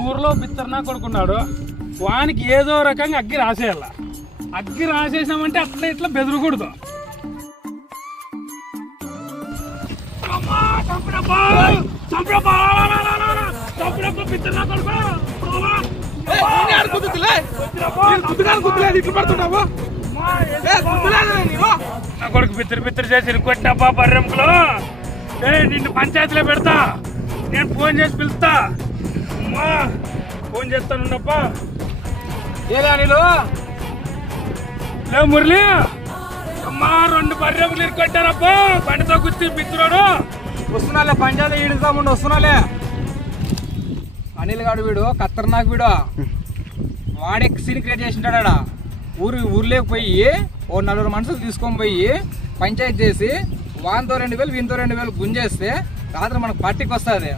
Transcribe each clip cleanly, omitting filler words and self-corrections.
ఊర్లో బిత్తరనా కొడుకున్నాడు, వానికి ఏదో రకంగా అగ్గి రాసేయాల. అగ్గి రాసేసామంటే అట్లా ఇట్లా బెదరకూడదు. కొడుకు బిత్తరు బిత్తరు చేసి కొట్టినప్పా బర్రెంకులు. నిన్ను పంచాయతీలో పెడతా, నేను ఫోన్ చేసి పిలుస్తా. అమ్మా ఫోన్ చేస్తానున్నప్పా. ఏలే నీళ్ళు లేవు మురళి. అమ్మా 2 బర్రెంకులు ఇరుకొట్టారప్పా బండితో గుర్తి బిత్తురాడు. వస్తున్నాలే, పంచాయతీ ఈడుతాముండి వస్తున్నాలే. అనిల్ గాడు వీడు ఖతర్నాక్ వీడు. వాడే సీన్ క్రియేట్ చేసింటాడా. ఊర్లోకి పోయి ఓ 4 మనుషులు తీసుకొని పోయి పంచాయతీ చేసి వానితో 2000 వీనితో 2000 గుంజేస్తే రాత్రి మనకు పార్టీకి వస్తుంది.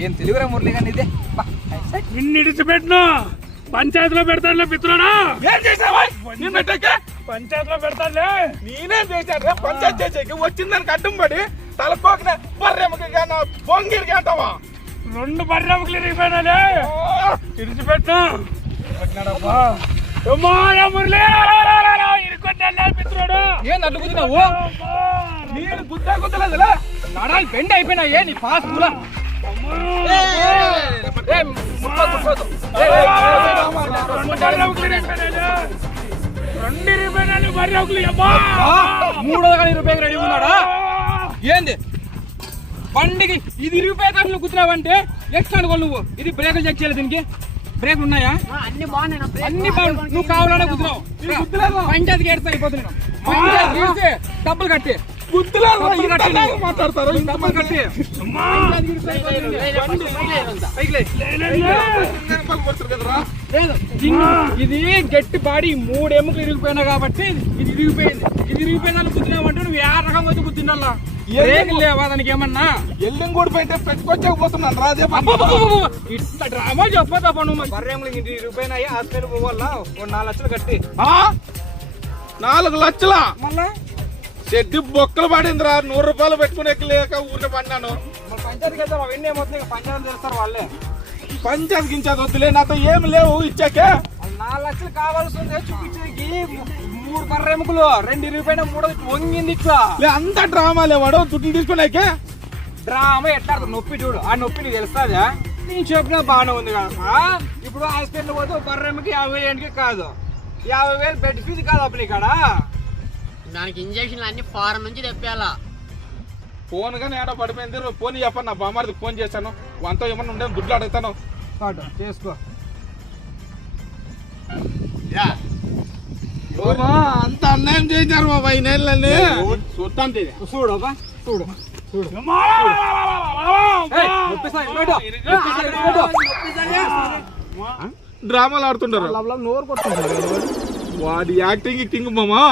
ఏం తెలుగురా మురళి కానీ ఇదే. నిన్ను ఇడిచిపెట్టినా పంచాయతీలో పెడతానులే పిత్రుడా. ఏం చేసావా? పంచాయతీలో పెడతానులే. నేనేం చేశాను? పంచాయతీ చేసేకి వచ్చిందానికి అడ్డం పడి తలకోకిన బర్రెమ్మకి పొంగిరికి అంటావా? 2 బర్రెముకలు ఇరిగిపోయినాలే, ఇడిచిపెట్టినా. ఏం అడ్డుకుతున్నావు? నేను గుద్దా గుద్దలేదులే, నడాలి బెండ్ అయిపోయినాయే నీ పాస్ కూడా. మూడో కానీ రూపాయలు రెడీ ఉన్నాడా ఏంది? బండికి ఇది రూపాయలు నువ్వు కుదిరావంటే ఎక్స్ట్రా అనుకో. నువ్వు ఇది బ్రేకులు చెక్ చేయలేదు, దీనికి బ్రేకులు ఉన్నాయా? అన్ని బాగున్నాయి. నువ్వు కావాలనే కుదిరావు. పంచాయతీకి ఏడుస్తా అయిపోతున్నాను. పంచాయతీ డబ్బులు కట్టి మాట్లాడతారు. డబ్బులు కట్టి ఇది గట్టి బాడీ 3 ఎముకలు ఇరిగిపోయినా కాబట్టి ఇది ఇరిగిపోయింది. ఇది ఇరిగిపోయిందని గుర్తున్నామంటే నువ్వు ఏ రకంగా వచ్చి గుర్తుండాలా? లేవా దానికి ఏమన్నా? ఎల్లింగ్ కూడా పోయింటే పెట్టుకొచ్చకపోతున్నాను రాదే. ఇట్లా డ్రామా చెప్పదా నువ్వు? బర్రెములు ఇరిగిపోయినాయి, హాస్పిటల్ పోవాలా. 4 లక్షలు కట్టి 4 లక్షల మళ్ళా చెడ్డి బొక్కలు పడిందిరా. 100 రూపాయలు పెట్టుకునే లేక ఊరికే పడినాను. పంచాయతీకి వెళ్తాం. అవన్నీ ఏమవుతుంది? పంచాయతీ చేస్తారు వాళ్ళే. పంచాయతీ గించేది వద్దులే, నాతో ఏమి లేవు ఇచ్చాకే. 4 లక్షలు కావాల్సిందే చూపించేకి. 3 బర్రెముకలు 2 ఇరిగిపోయినా 3 వంగింది. ఇట్లా అంతా డ్రామా లేవాడు దుడ్లు తీసుకున్నాకే. డ్రామా ఎట్లా నొప్పి చూడు. ఆ నొప్పి నీకు తెలుస్తుందా? నేను చెప్పినా బాగానే ఉంది కదా. ఇప్పుడు హాస్పిటల్ పోతే బర్రెమ్మకి 50,000 కాదు, 50,000 బెడ్ ఫీజు కాదు అప్పుడు ఇక్కడ. దానికి ఇంజక్షన్లు అన్ని ఫారెన్ నుంచి తెప్పాలా. ఫోన్ కానీ ఏడో పడిపోయింది. ఫోన్ చెప్పండి, నా బామ్మారికి ఫోన్ చేశాను. వంతో ఏమన్నా ఉండే దుడ్లు అడుగుతాను. చేసుకో. అంత అన్యాయం చేశారు మా 5 నెలలని. చూస్తాను చూడు చూడు చూడు. డ్రామాలు ఆడుతుంటారు. నోరు కొట్టుకుంటారు. వాడి యాక్టింగ్ కింగ్ మామా.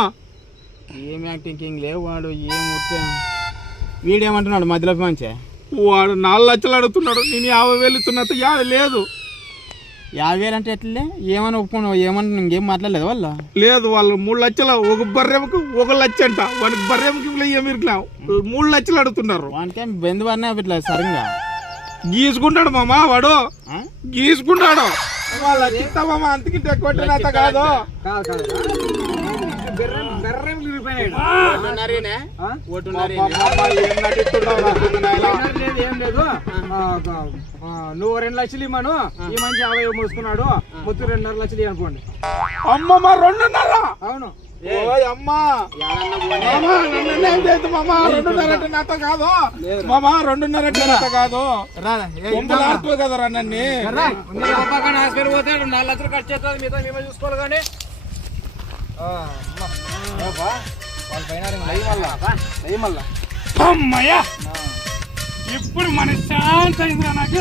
ఏం యాక్టింగ్ కింగ్ లేవు వాడు. ఏం వీడేమంటున్నాడు మధ్యలో మంచి? వాడు 4 లక్షలు అడుగుతున్నాడు. నేను 50,000 ఇస్తున్నట్టు యాడ లేదు. 50,000 అంటే ఎట్లే? ఏమని ఒప్పుకున్నావు? ఏమన్నా ఇంకేం మాట్లాడలేదు వాళ్ళ? లేదు, వాళ్ళు 3 లక్షలు. ఒక బర్రెముకు 1 లక్ష అంట. వానికి బర్రెముకి ఏమి 3 లక్షలు అడుగుతున్నారు. వానికేం బెందు పడినా ఇట్లా సరిగ్గా గీసుకుంటాడు మామా వాడు. గీసుకుంటాడు. వాళ్ళ మామ అంతకింటే కొట్టినంత కాదు. నువ్వు 2 లక్షలు ఇవ్వను, ఈ మంచి 50 మోసుకున్నాడు. మొత్తం 2.5 లక్షలు అనుకోండి. అమ్మమ్మ 2.5. అవును. అమ్మా 2.5 నాతో కాదు మామా. 2.5 కాదు కదరా. నన్ను హాస్పిటల్ పోతే 4 లక్షలు ఖర్చు అవుతుంది. మిగతా మేమే చూసుకోవాలి. కానీ అమ్మయ్యా ఇప్పుడు మనశ్శాంతి అయిందిరా. నాకు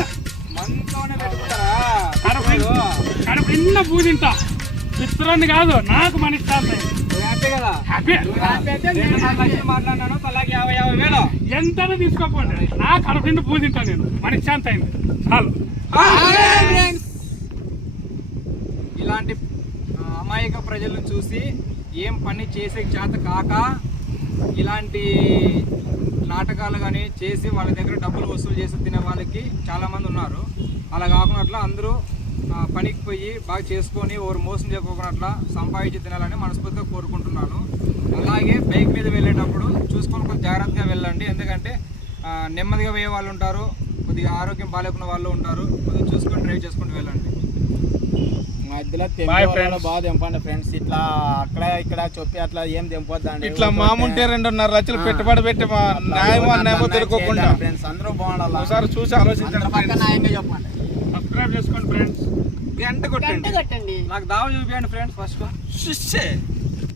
కడుపు నిన్న పూజింటా. చిత్రాన్ని కాదు, నాకు మనశ్శాంతి అయింది. మాట్లాడినాను. తలాకి 50,000 ఎంత తీసుకోకపోండి, నా కడుపు నిండి పూజింటా. నేను మనశ్శాంతి అయింది చాలు. ఇలాంటి అమాయక ప్రజలను చూసి ఏం పని చేసే చేత కాక ఇలాంటి నాటకాలు కానీ చేసి వాళ్ళ దగ్గర డబ్బులు వసూలు చేసి తినే వాళ్ళకి చాలామంది ఉన్నారు. అలా కాకుండా అందరూ పనికి పోయి బాగా చేసుకొని ఎవరు మోసం చేసుకోకుండా సంపాదించి తినాలని మనస్ఫూర్తిగా కోరుకుంటున్నాను. అలాగే బైక్ మీద వెళ్ళేటప్పుడు చూసుకొని కొంచెం జాగ్రత్తగా వెళ్ళండి. ఎందుకంటే నెమ్మదిగా పోయే వాళ్ళు ఉంటారు, కొద్దిగా ఆరోగ్యం బాగాలేకున్న వాళ్ళు ఉంటారు. కొద్దిగా చూసుకొని డ్రైవ్ చేసుకుంటూ వెళ్ళండి. మధ్యలో Bye, friends. బాగా తెంపండి ఫ్రెండ్స్. ఇట్లా అక్కడ ఇక్కడ చెప్పి అట్లా ఏం తెంపొద్దండి. ఇట్లా మాముంటే 2.5 లక్షలు పెట్టుబడి పెట్టి మా న్యాయమో అన్యాయమో తెలుసుకోకుండా ఫ్రెండ్స్ అందరూ బాగుండాలి. ఒకసారి చూసి ఆలోచించండి పక్క న్యాయంగా చెప్పండి. సబ్స్క్రైబ్ చేసుకోండి ఫ్రెండ్స్. గంట కొట్టండి. కట్టండి నాకు దావ చూపించండి ఫ్రెండ్స్ ఫస్ట్.